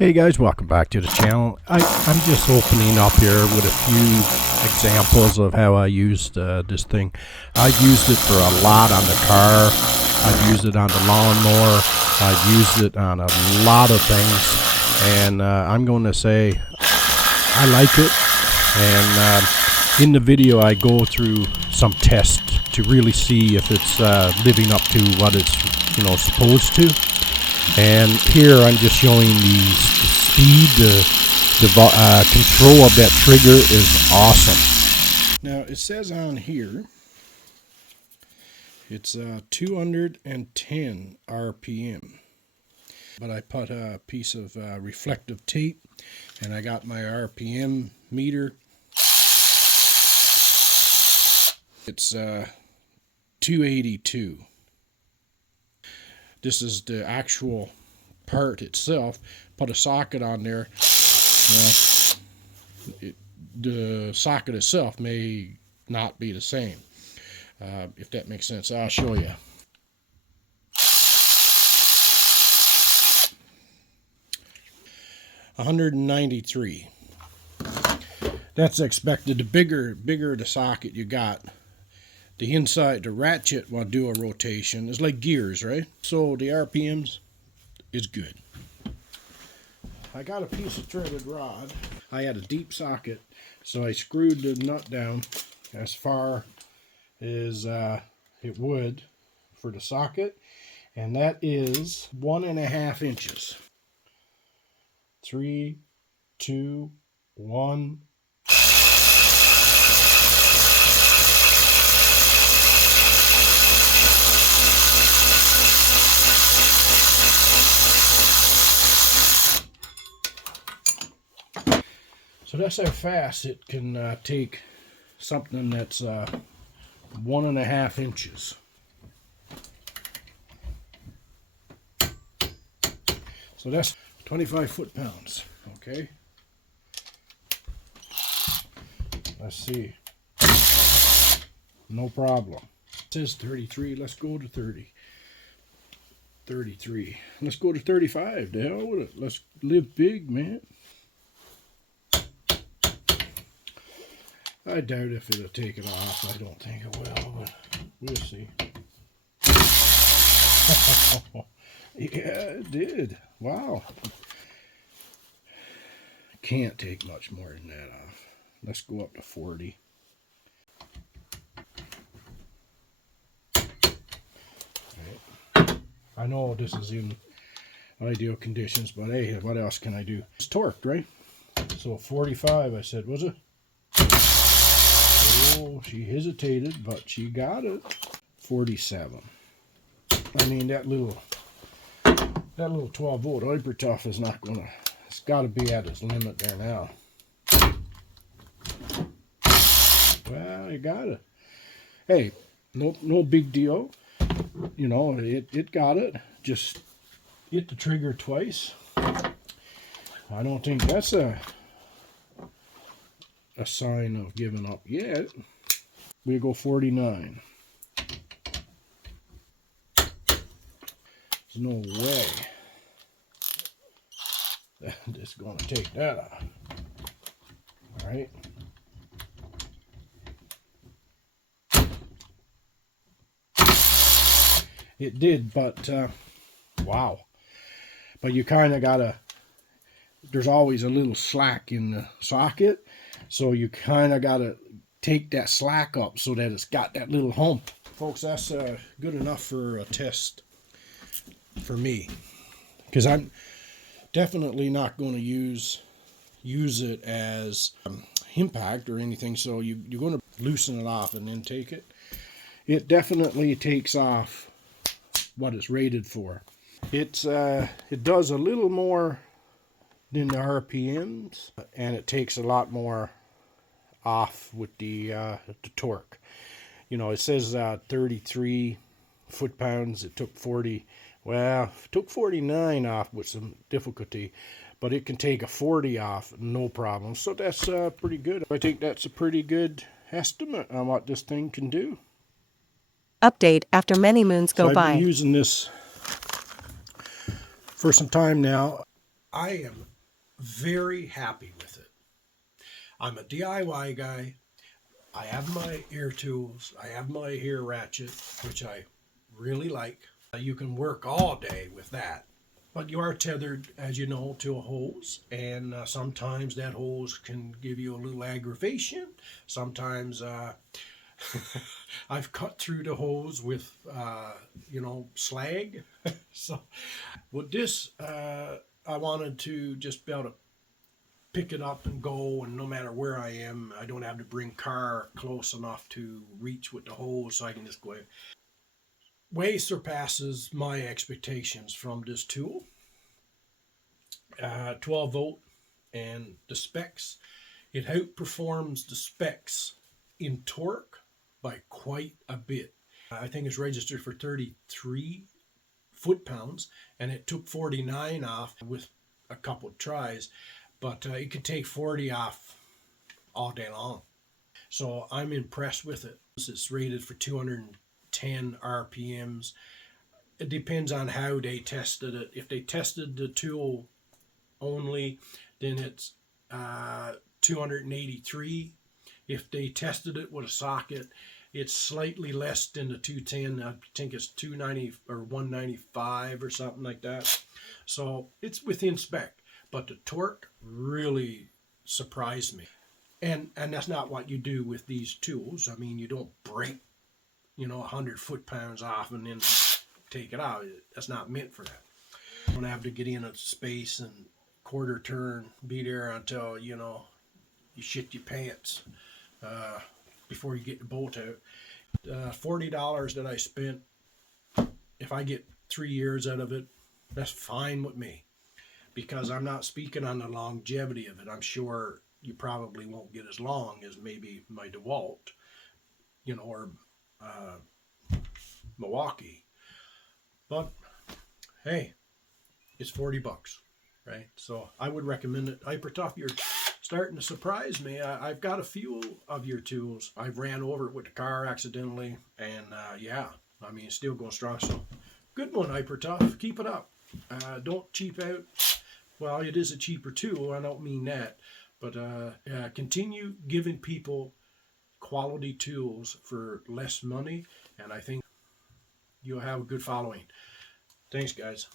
Hey guys, welcome back to the channel. I'm just opening up here with a few examples of how I used this thing. I've used it for a lot on the car. I've used it on the lawnmower. I've used it on a lot of things. And I'm going to say I like it. And in the video I go through some tests to really see if it's living up to what it's supposed to. And here I'm just showing the speed, the control of that trigger is awesome. Now it says on here it's 210 RPM, but I put a piece of reflective tape and I got my RPM meter. It's 282. This is the actual part itself. Put a socket on there. The socket itself may not be the same. If that makes sense, I'll show you. $193. That's expected. The bigger the socket you got, the inside, the ratchet will do a rotation. It's like gears, right? So the RPMs is good. I got a piece of threaded rod. I had a deep socket, so I screwed the nut down as far as it would for the socket, and that is 1.5 inches. 3, 2, 1. So that's how fast it can take something that's 1.5 inches. So that's 25 foot-pounds. Okay. Let's see. No problem. It says 33. Let's go to 30. 33. Let's go to 35. The hell with it. Let's live big, man. I doubt if it'll take it off. I don't think it will, but we'll see. Yeah, it did. Wow. Can't take much more than that off. Let's go up to 40. Right. I know this is in ideal conditions, but hey, what else can I do? It's torqued, right? So 45, I said, was it? Oh, she hesitated, but she got it. 47. I mean, that little 12-volt Hypertough is not gonna. It's got to be at its limit there now. Well, you got it. Hey, no big deal. You know, it got it. Just hit the trigger twice. I don't think that's a sign of giving up yet. We go 49. There's no way that it's going to take that off. All right. It did, but wow. But you kind of gotta. There's always a little slack in the socket. So you kind of got to take that slack up so that it's got that little hump. Folks, that's good enough for a test for me. Because I'm definitely not going to use it as impact or anything. So you're going to loosen it off and then take it. It definitely takes off what it's rated for. It does a little more than the RPMs, and it takes a lot more off with the torque. You know, it says 33 foot-pounds. It took 40. Well, it took 49 off with some difficulty, but it can take a 40 off, no problem. So that's pretty good. I think that's a pretty good estimate on what this thing can do. Update after many moons go by. I've been using this for some time now. I am very happy with it. I'm a DIY guy. I have my air tools. I have my hair ratchet, which I really like. You can work all day with that. But you are tethered, as you know, to a hose, and sometimes that hose can give you a little aggravation. Sometimes I've cut through the hose with, slag. So with this, I wanted to just be able to pick it up and go, and no matter where I am, I don't have to bring car close enough to reach with the hose, so I can just go. Way surpasses my expectations from this tool. 12 volt, and the specs, it outperforms the specs in torque by quite a bit. I think it's registered for 33 foot-pounds, and it took 49 off with a couple of tries, but it could take 40 off all day long. So I'm impressed with it. It's rated for 210 RPMs. It depends on how they tested it. If they tested the tool only, then it's 283. If they tested it with a socket, it's slightly less than the 210. I think it's 290 or 195 or something like that. So it's within spec, but the torque really surprised me. And that's not what you do with these tools. I mean, you don't break, 100 foot-pounds off and then take it out. That's not meant for that. You don't have to get in a space and quarter turn, be there until, you shit your pants before you get the bolt out. $40 that I spent, if I get 3 years out of it, that's fine with me. Because I'm not speaking on the longevity of it. I'm sure you probably won't get as long as maybe my DeWalt, or Milwaukee. But hey, it's $40, right? So I would recommend it. Hypertough, you're starting to surprise me. I've got a few of your tools. I've ran over it with the car accidentally, and it's still going strong. So good one, Hypertough. Keep it up. Don't cheap out. Well, it is a cheaper tool. I don't mean that. But continue giving people quality tools for less money, and I think you'll have a good following. Thanks, guys.